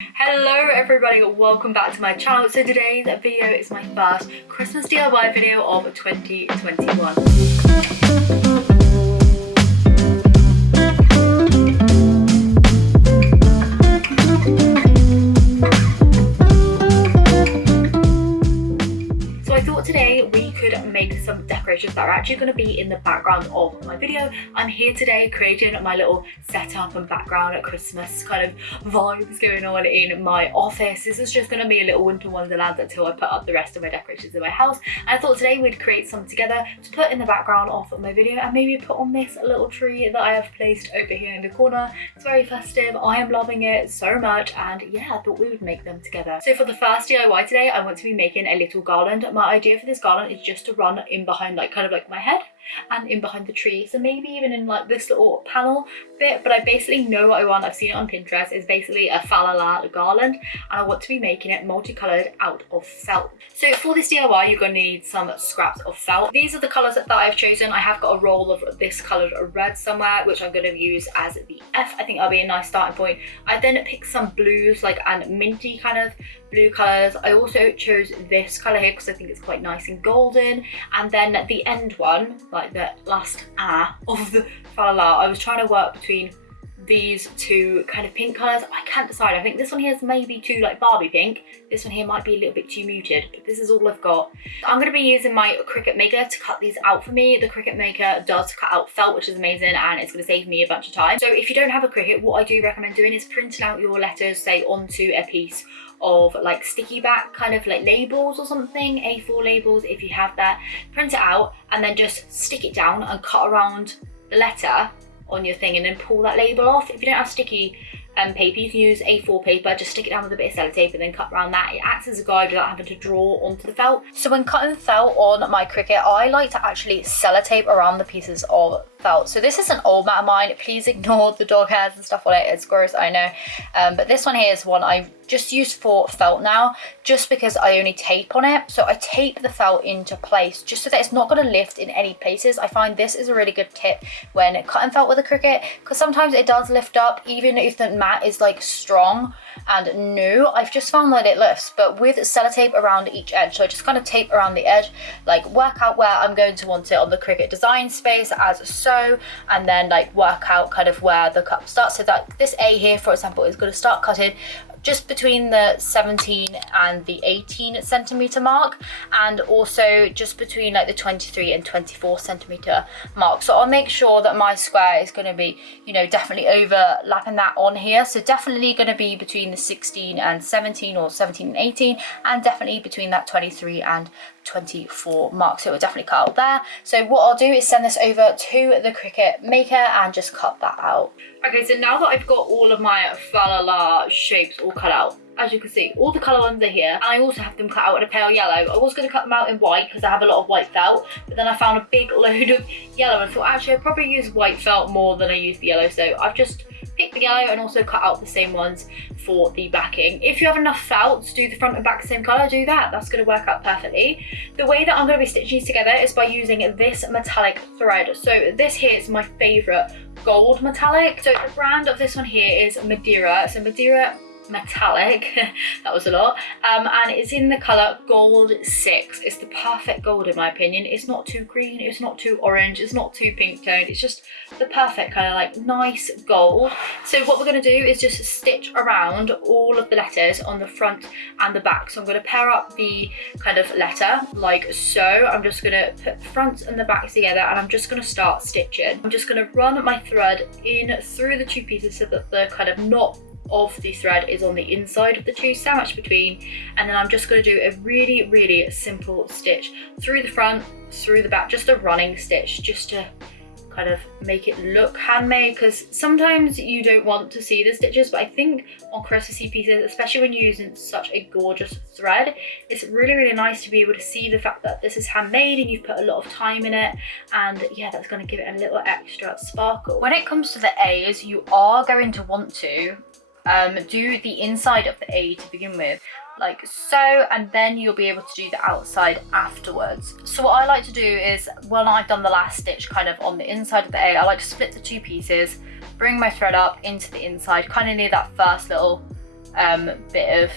Hello everybody, welcome back to my channel. So today's video is my first Christmas DIY video of 2021. Today we could make some decorations that are actually going to be in the background of my video. I'm here today creating my little setup and background at Christmas kind of vibes going on in my office. This is just going to be a little winter wonderland until I put up the rest of my decorations in my house. And I thought today we'd create some together to put in the background of my video and maybe put on this little tree that I have placed over here in the corner. It's very festive. I am loving it so much, and yeah, I thought we would make them together. So for the first DIY today, I want to be making a little garland. My idea for this garland is just to run in behind kind of like my head and in behind the tree, so maybe even in like this little panel bit. But I basically know what I want. I've seen it on Pinterest. It's basically a falala garland, and I want to be making it multicolored out of felt. So for this DIY you're going to need some scraps of felt. These are the colors that I've chosen. I have got a roll of this colored red somewhere, which I'm going to use as the F. I think that'll be a nice starting point. I then picked some blues, and minty kind of blue colors. I also chose this color here because I think it's quite nice and golden. And then the end one, like the last of the falala, I was trying to work between these two kind of pink colors. I can't decide. I think this one here is maybe too like Barbie pink. This one here might be a little bit too muted, but this is all I've got. I'm going to be using my Cricut Maker to cut these out for me. The Cricut Maker does cut out felt, which is amazing, and it's going to save me a bunch of time. So if you don't have a Cricut, what I do recommend doing is printing out your letters, say onto a piece of like sticky back kind of like labels or something, A4 labels. If you have that, print it out and then just stick it down and cut around the letter on your thing and then pull that label off. If you don't have sticky paper, you can use A4 paper, just stick it down with a bit of sellotape and then cut around that. It acts as a guide without having to draw onto the felt. So when cutting felt on my Cricut, I like to actually sellotape around the pieces of felt. So this is an old mat of mine. Please ignore the dog hairs and stuff on it. It's gross, I know. But this one here is one I just used for felt now, just because I only tape on it. So I tape the felt into place just so that it's not going to lift in any places. I find this is a really good tip when cutting felt with a Cricut, because sometimes it does lift up even if the mat is like strong and new. I've just found that it lifts, but with sellotape around each edge. So I just kind of tape around the edge, like work out where I'm going to want it on the Cricut design space as so, and then like work out kind of where the cut starts. So that this A here, for example, is going to start cutting just between the 17 and the 18 centimeter mark, and also just between like the 23 and 24 centimeter mark. So I'll make sure that my square is going to be, you know, definitely overlapping that on here. So definitely going to be between the 16 and 17 or 17 and 18, and definitely between that 23 and 24 mark. So it will definitely cut out there. So what I'll do is send this over to the Cricut Maker and just cut that out. Okay, so now that I've got all of my falala shapes all cut out, as you can see, all the colour ones are here, and I also have them cut out in a pale yellow. I was going to cut them out in white because I have a lot of white felt, but then I found a big load of yellow and thought actually I'd probably use white felt more than I use the yellow. So I've just picked the yellow and also cut out the same ones for the backing. If you have enough felt to do the front and back the same colour, do that. That's going to work out perfectly. The way that I'm going to be stitching these together is by using this metallic thread. So this here is my favourite gold metallic. So the brand of this one here is Madeira. So Madeira metallic, that was a lot, and it's in the colour gold 6. It's the perfect gold in my opinion. It's not too green, it's not too orange, it's not too pink toned, it's just the perfect kind of like nice gold. So what we're going to do is just stitch around all of the letters on the front and the back. So I'm going to pair up the kind of letter like so. I'm just going to put the front and the back together and I'm just going to start stitching. I'm just going to run my thread in through the two pieces so that the kind of knot of the thread is on the inside of the two, sandwiched between, and then I'm just going to do a really simple stitch through the front, through the back, just a running stitch, just to kind of make it look handmade, because sometimes you don't want to see the stitches, but I think on Christmassy pieces, especially when you're using such a gorgeous thread, it's really nice to be able to see the fact that this is handmade and you've put a lot of time in it, and yeah, that's going to give it a little extra sparkle. When it comes to the A's, you are going to want to do the inside of the A to begin with, like so, and then you'll be able to do the outside afterwards. So what I like to do is, when I've done the last stitch kind of on the inside of the A, I like to split the two pieces, bring my thread up into the inside, kind of near that first little bit of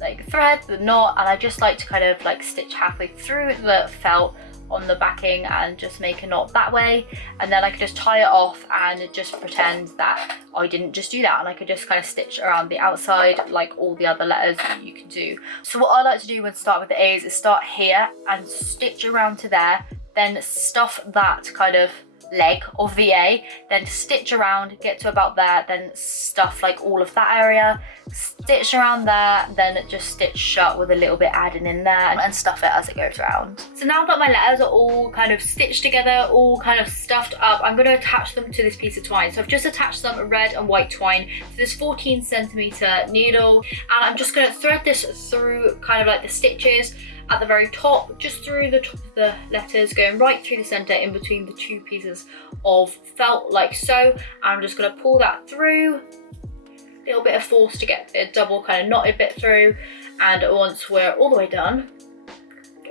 like thread, the knot, and I just like to kind of like stitch halfway through the felt on the backing and just make a knot that way, and then I could just tie it off and just pretend that I didn't just do that, and I could just kind of stitch around the outside like all the other letters that you can do. So what I like to do when start with the A's is start here and stitch around to there, then stuff that kind of leg of the A, then stitch around, get to about there, then stuff like all of that area, stitch around there, then just stitch shut with a little bit adding in there, and stuff it as it goes around. So now that my letters are all kind of stitched together, all kind of stuffed up, I'm going to attach them to this piece of twine. So I've just attached some red and white twine to this 14cm needle, and I'm just going to thread this through kind of like the stitches at the very top, just through the top of the letters, going right through the center in between the two pieces of felt like so. And I'm just going to pull that through, a little bit of force to get a double kind of knotted bit through, and once we're all the way done,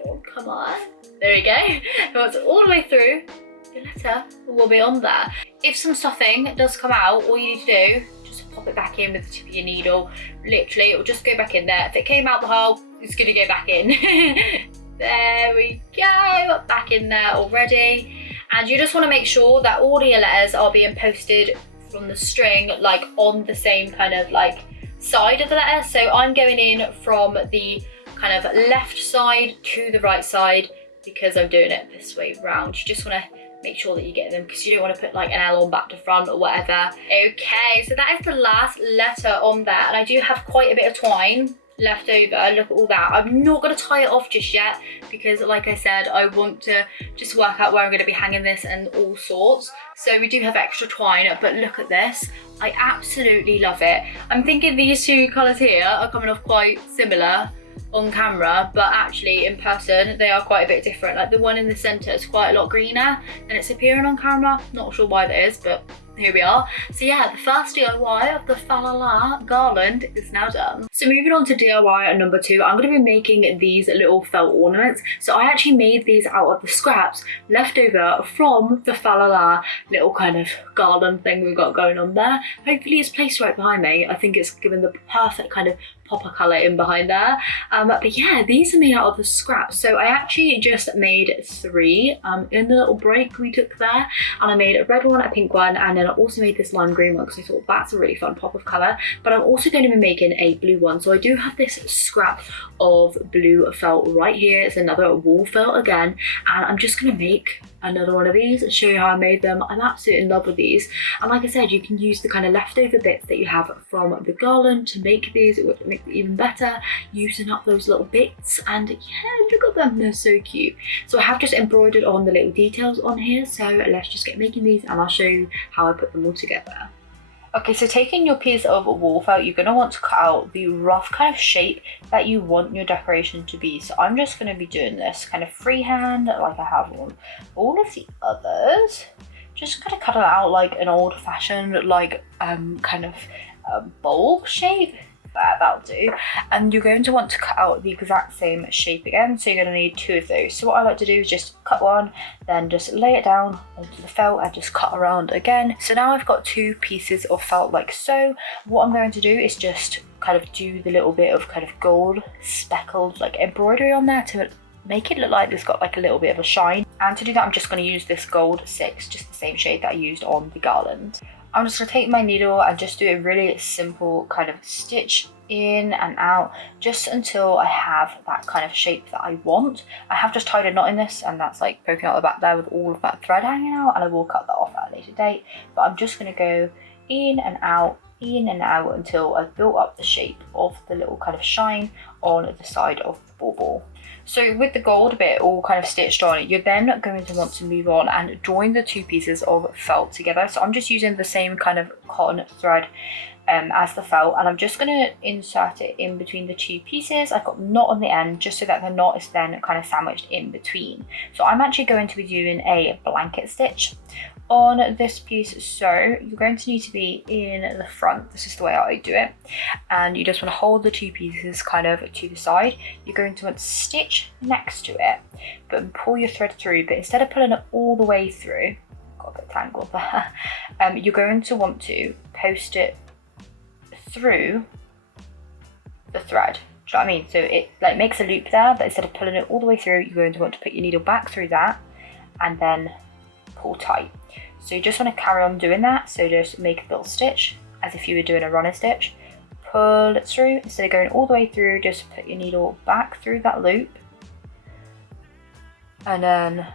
oh, come on, there we go. Once all the way through, the letter will be on there. If some stuffing does come out, all you need to do, just pop it back in with the tip of your needle. Literally, it will just go back in there. If it came out the hole, it's gonna go back in. There we go, back in there already. And you just want to make sure that all your letters are being posted from the string like on the same kind of like side of the letter. So I'm going in from the kind of left side to the right side because I'm doing it this way round. You just want to make sure that you get them because you don't want to put like an L on back to front or whatever. Okay, so that is the last letter on there, and I do have quite a bit of twine left over. Look at all that. I'm not going to tie it off just yet because like I said, I want to just work out where I'm going to be hanging this and all sorts. So we do have extra twine, but look at this. I absolutely love it. I'm thinking these two colours here are coming off quite similar on camera, but actually in person they are quite a bit different. Like the one in the centre is quite a lot greener than it's appearing on camera. Not sure why that is, but here we are. So yeah, the first DIY of the falala garland is now done. So moving on to DIY number 2, I'm going to be making these little felt ornaments. So I actually made these out of the scraps left over from the falala little kind of garland thing we've got going on there. Hopefully it's placed right behind me. I think it's given the perfect kind of popper colour in behind there. But yeah, these are made out of the scraps. So I actually just made 3 in the little break we took there, and I made a red one, a pink one, and then I also made this lime green one because I thought that's a really fun pop of colour. But I'm also going to be making a blue one. So I do have this scrap of blue felt right here. It's another wool felt again, and I'm just going to make another one of these and show you how I made them. I'm absolutely in love with these, and like I said, you can use the kind of leftover bits that you have from the garland to make these. It would make it even better using up those little bits, and yeah, look at them, they're so cute. So I have just embroidered on the little details on here, so let's just get making these and I'll show you how I put them all together. Okay, so taking your piece of wool felt, you're going to want to cut out the rough kind of shape that you want your decoration to be. So I'm just going to be doing this kind of freehand like I have on all of the others. Just kind of cut it out like an old-fashioned like kind of bowl shape. That'll do. And you're going to want to cut out the exact same shape again, so you're going to need 2 of those. So what I like to do is just cut one, then just lay it down onto the felt and just cut around again. So now I've got 2 pieces of felt like so. What I'm going to do is just kind of do the little bit of kind of gold speckled like embroidery on there to make it look like it's got like a little bit of a shine. And to do that, I'm just going to use this gold 6, just the same shade that I used on the garland. I'm just going to take my needle and just do a really simple kind of stitch in and out just until I have that kind of shape that I want. I have just tied a knot in this, and that's like poking out the back there with all of that thread hanging out, and I will cut that off at a later date. But I'm just going to go in and out until I've built up the shape of the little kind of shine on the side of the bauble. So with the gold bit all kind of stitched on, you're then going to want to move on and join the 2 pieces of felt together. So I'm just using the same kind of cotton thread as the felt, and I'm just going to insert it in between the 2 pieces. I've got a knot on the end just so that the knot is then kind of sandwiched in between. So I'm actually going to be doing a blanket stitch on this piece. So you're going to need to be in the front. This is the way I do it, and you just want to hold the 2 pieces kind of to the side. You're going to want to stitch next to it but pull your thread through, but instead of pulling it all the way through, got a bit tangled there, you're going to want to post it through the thread. Do you know what I mean? So it like makes a loop there, but instead of pulling it all the way through, you're going to want to put your needle back through that and then pull tight. So you just want to carry on doing that. So just make a little stitch as if you were doing a runner stitch. Pull it through. Instead of going all the way through, just put your needle back through that loop and then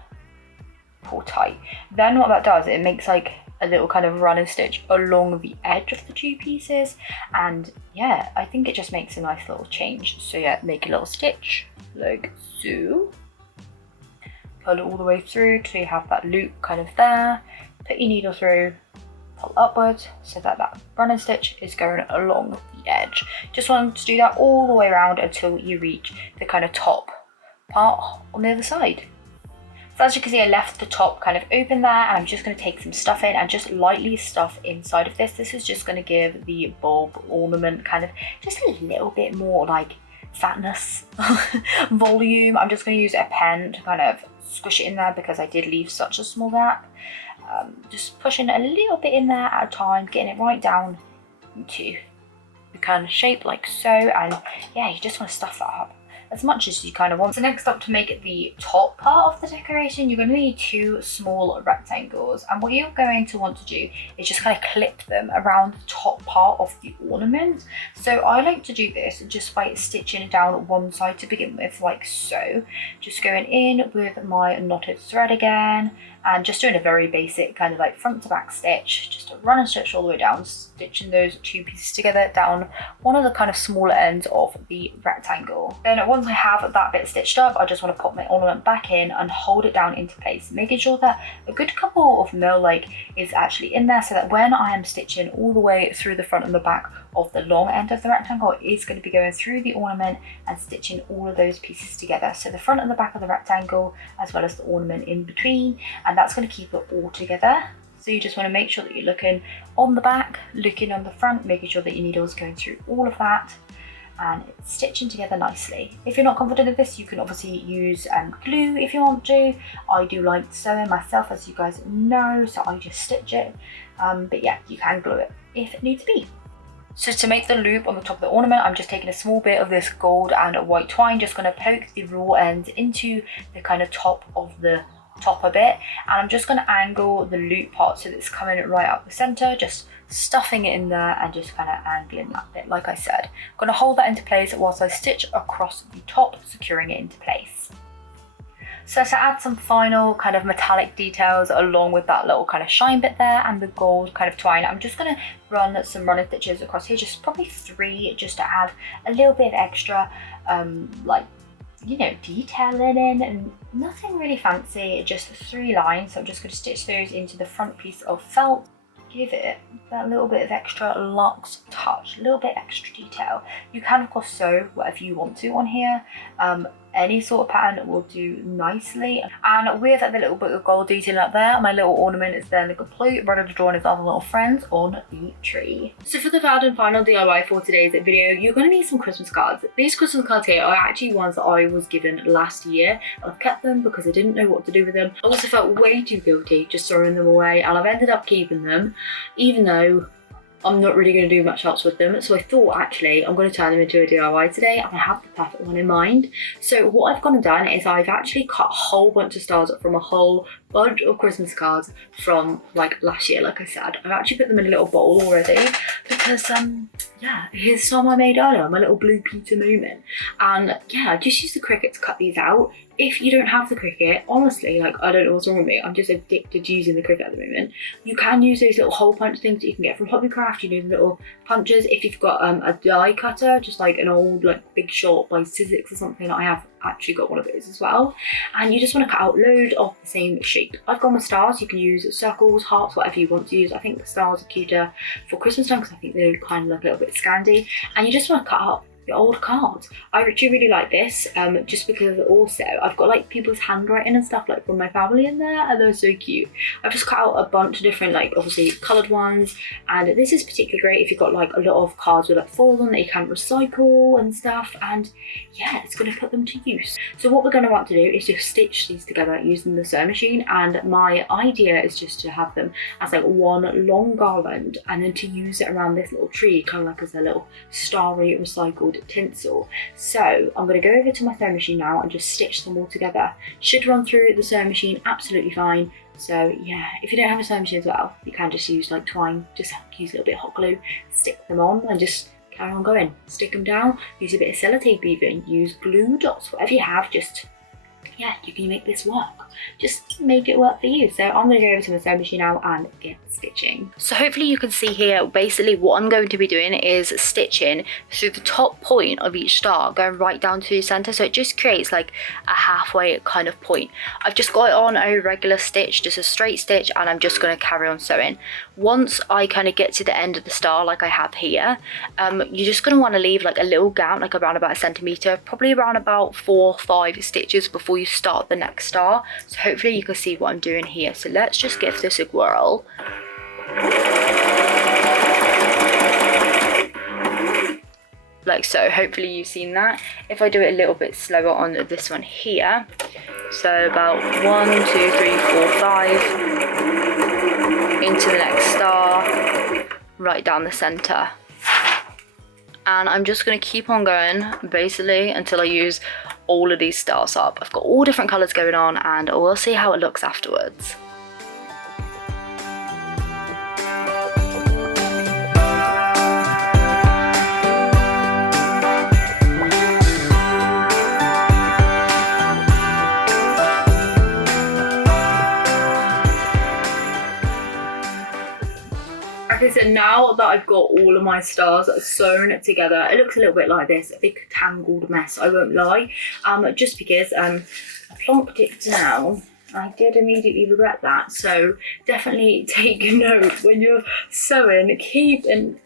pull tight. Then what that does, it makes like a little kind of runner stitch along the edge of the two pieces, and yeah, I think it just makes a nice little change. So yeah, make a little stitch like so, pull it all the way through till you have that loop kind of there, put your needle through, pull upwards so that that running stitch is going along the edge. Just want to do that all the way around until you reach the kind of top part on the other side. So as you can see, I left the top kind of open there, and I'm just going to take some stuff in and just lightly stuff inside of this. This is just going to give the bulb ornament kind of just a little bit more like fatness, volume. I'm just going to use a pen to kind of squish it in there because I did leave such a small gap. Just pushing a little bit in there at a time, getting it right down into the kind of shape like so, and yeah, you just want to stuff that up as much as you kind of want. So next up, to make the top part of the decoration, you're going to need two small rectangles, and what you're going to want to do is just kind of clip them around the top part of the ornament. So I like to do this just by stitching down one side to begin with, like so. Just going in with my knotted thread again, and just doing a very basic kind of like front to back stitch, just a run and stitch all the way down, stitching those two pieces together down one of the kind of smaller ends of the rectangle. Then once I have that bit stitched up, I just want to pop my ornament back in and hold it down into place, making sure that a good couple of mil like is actually in there, so that when I am stitching all the way through the front and the back of the long end of the rectangle, it is going to be going through the ornament and stitching all of those pieces together. So the front and the back of the rectangle, as well as the ornament in between, and that's going to keep it all together. So you just want to make sure that you're looking on the back, looking on the front, making sure that your needle is going through all of that and it's stitching together nicely. If you're not confident with this, you can obviously use glue if you want to. I do like sewing myself, as you guys know, so I just stitch it. But yeah, you can glue it if it needs to be. So to make the loop on the top of the ornament, I'm just taking a small bit of this gold and white twine, just going to poke the raw end into the kind of top of the top a bit, and I'm just going to angle the loop part so that it's coming right out the center, just stuffing it in there and just kind of angling that bit. Like I said, I'm going to hold that into place whilst I stitch across the top, securing it into place. So to add some final kind of metallic details along with that little kind of shine bit there and the gold kind of twine, I'm just going to run some running stitches across here, just probably 3, just to add a little bit of extra like, you know, detailing in, and nothing really fancy, just 3 lines. So I'm just going to stitch those into the front piece of felt, give it that little bit of extra luxe touch, a little bit extra detail. You can of course sew whatever you want to on here. Any sort of pattern will do nicely. And with the little bit of gold detail up there, my little ornament is then complete, ready to join his other little friends on the tree. So for the third and final DIY for today's video, you're going to need some Christmas cards. These Christmas cards here are actually ones that I was given last year. I've kept them because I didn't know what to do with them. I also felt way too guilty just throwing them away, and I've ended up keeping them, even though I'm not really going to do much else with them. So I thought, actually, I'm going to turn them into a DIY today, and I have the perfect one in mind. So what I've gone and done is I've actually cut a whole bunch of stars from a whole bunch of Christmas cards from like last year. Like I said, I've actually put them in a little bowl already because yeah, here's some I made earlier, my little blue Peter moment. And yeah, I just used the Cricut to cut these out. If you don't have the Cricut, honestly, like, I don't know what's wrong with me, I'm just addicted to using the Cricut at the moment. You can use those little hole punch things that you can get from Hobbycraft, you know, the little punches. If you've got a die cutter, just like an old like Big Shot by Sizzix or something, I have actually got one of those as well. And you just want to cut out loads of the same shape. I've gone with stars. You can use circles, hearts, whatever you want to use. I think the stars are cuter for Christmas time because I think they kind of look a little bit Scandi. And you just want to cut out the old cards. I actually really like this just because also I've got like people's handwriting and stuff like from my family in there, and they're so cute. I've just cut out a bunch of different, like, obviously coloured ones, and this is particularly great if you've got like a lot of cards with like foil on that you can recycle and stuff, and yeah, it's going to put them to use. So what we're going to want to do is just stitch these together using the sewing machine, and my idea is just to have them as like one long garland and then to use it around this little tree, kind of like as a little starry recycled and tinsel. So I'm going to go over to my sewing machine now and just stitch them all together. Should run through the sewing machine absolutely fine. So yeah, if you don't have a sewing machine as well, you can just use like twine, just use a little bit of hot glue, stick them on and just carry on going. Stick them down, use a bit of sellotape even, use glue dots, whatever you have, just, yeah, you can make this work. Just make it work for you. So I'm going to go over to my sewing machine now and get stitching. So hopefully you can see here, basically what I'm going to be doing is stitching through the top point of each star, going right down to the center. So it just creates like a halfway kind of point. I've just got it on a regular stitch, just a straight stitch, and I'm just going to carry on sewing. Once I kind of get to the end of the star like I have here, you're just going to want to leave like a little gap, like around about a centimeter, probably around about 4 or 5 stitches before you start the next star. So hopefully you can see what I'm doing here. So let's just give this a whirl. Like so, hopefully you've seen that. If I do it a little bit slower on this one here, so about 1, 2, 3, 4, 5 into the next star, right down the center. And I'm just going to keep on going basically until I use all of these stars up. I've got all different colours going on and we'll see how it looks afterwards. Okay, so now that I've got all of my stars sewn together, it looks a little bit like this, a big tangled mess, I won't lie. Just because I plonked it down, I did immediately regret that. So definitely take note when you're sewing, keep an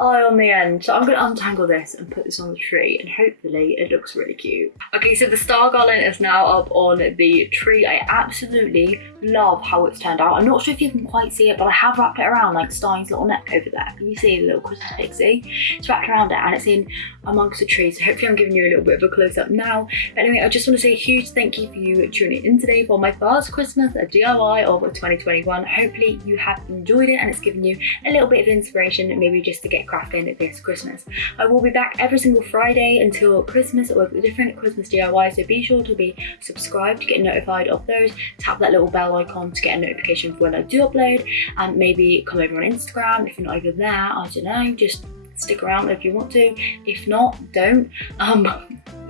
eye on the end. So I'm going to untangle this and put this on the tree and hopefully it looks really cute. Okay, so the star garland is now up on the tree. I absolutely love how it's turned out. I'm not sure if you can quite see it, but I have wrapped it around like Stein's little neck over there. Can you see the little Christmas pixie? It's wrapped around it and it's in amongst the trees. So hopefully I'm giving you a little bit of a close up now. But anyway, I just want to say a huge thank you for you tuning in today for my first Christmas DIY of 2021. Hopefully you have enjoyed it and it's given you a little bit of inspiration, maybe just to get crafting this Christmas. I will be back every single Friday until Christmas with different Christmas DIYs, so be sure to be subscribed to get notified of those. Tap that little bell icon to get a notification for when I do upload, and maybe come over on Instagram if you're not over there. I don't know, just stick around if you want to. If not, don't.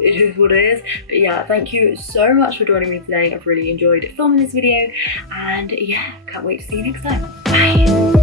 It is what it is. But yeah, thank you so much for joining me today. I've really enjoyed filming this video and yeah, can't wait to see you next time. Bye.